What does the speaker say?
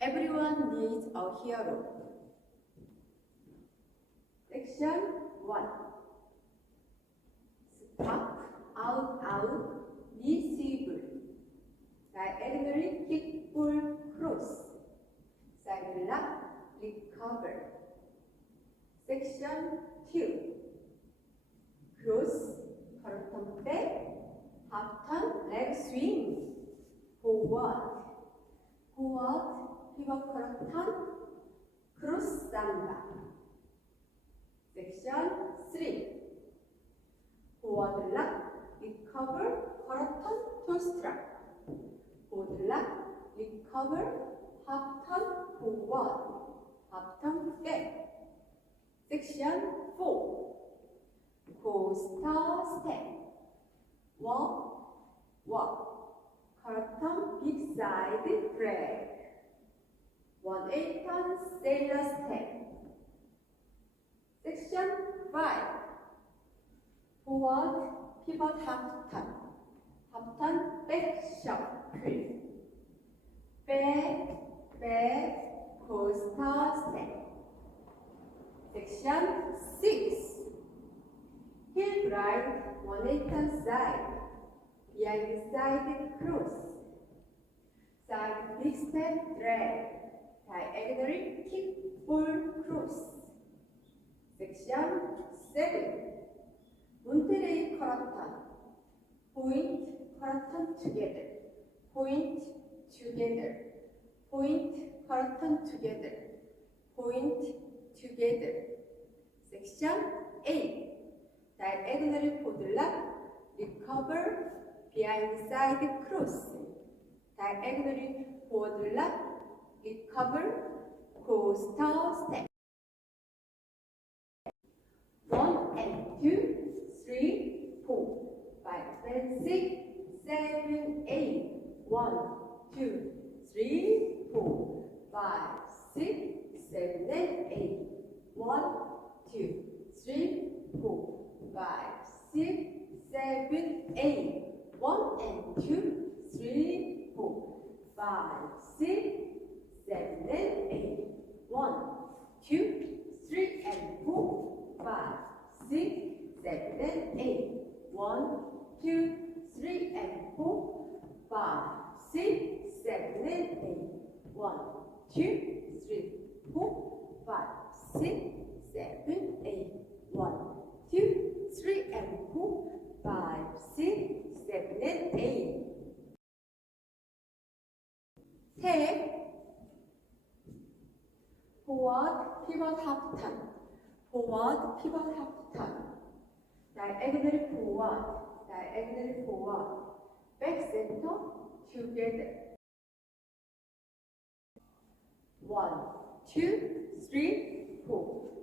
Everyone needs a hero. Section 1. Stop, out, receive. Diagonally kick, pull, cross. Side lock, recover. Section 2. Cross, turn back, half turn, leg swing. Forward, pivot turn, cross samba. Section 3. Forward lock, recover, turn, toe strap. Forward lock, recover, half turn, forward, half turn, back. Section 4. Coaster step. Walk, curtain, big side, drag. 1/8 turn, sailor step. Section 5. Forward, pivot, half turn, back, shuffle. Back, coaster step. Section 6. Heel glide, 1/8 turn side. Behind side cross. Side big step, drag. Diagonally kick, pull, cross. Section 7. Monterey curtain. Point, curtain together. Point, together. Point, curtain together. Point, together. Section 8. Diagonally forward lock, recover, behind side cross. Diagonally forward lock, recover, coaster step. 1 and 2, 3, 4, 5 and 6, 7, 8. 1, 2, 3, 4, 5, 6, 7 and 8. 1, 2, 3, 4, 5, 6, 7, 8. 1 and 2, 3, 4, 5, 6, 7 and 8. 1, 2, 3 and 4, 5, and 8. 1, 2, 3 and 4, 5, 6, 7 and 8. 1, 2, 3, 4, 5, 6, 7, 8. 1, 2, 3 and 4, 5, 6, 7 and 8. Step. Forward, pivot, half turn. Forward, pivot, half turn. Diagonal forward, diagonal forward. Back center, together. 1, 2, 3, 4.